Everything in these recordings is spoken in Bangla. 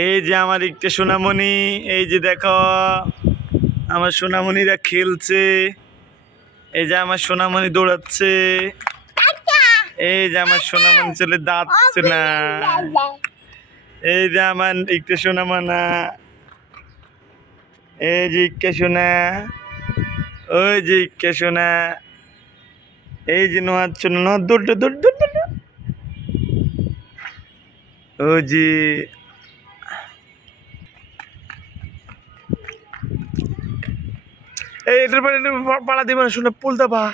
এই যে আমার একটা সোনামণি, এই যে দেখো আমার সোনামণিরা খেলছে। এই যে আমার সোনামণি দৌড়াচ্ছে। এই যে আমার সোনামণি চলে দাঁড়াচ্ছে না। এই যে আমার একটা সোনামানা, এই যে ইক্কা সোনা, ওই যে ইক্কা সোনা, এই যে নোয়ার সোনা, নোয়ার দৌড় দৌড় দৌড় দৌড়, ওই যে এই এটার পরে পাড়া দিবে না, শুনে পুল দেবা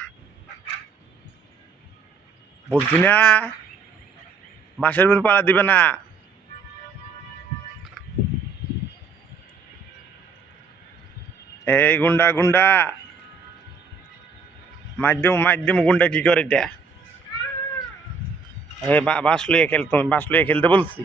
বলছি না, বাঁশের উপর পাড়া দিবে না। এই গুন্ডা গুন্ডা মাধ্যম গুন্ডা কি করে এটা? এই বাঁশ লইয়ে খেল, তুমি বাঁশ লইয়ে খেলতে বলছি।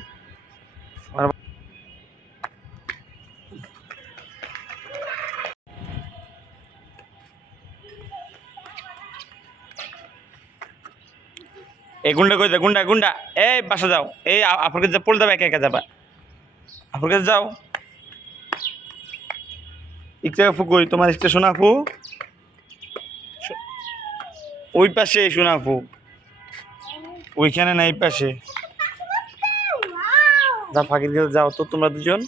এই গুন্ডা কই, গুন্ডা গুন্ডা, এই বাসা যাও, এই আপনার কাছে পড়ে যাবে, একা একা যাবা, আপনার কাছে যাও। ইচ্ছা আপু কই, তোমার স্টেশন আপু ওই পাশে, শোনা আপু ওইখানে না, এই পাশে যা, ফাঁকি দিয়ে যাও তো তোমরা দুজন।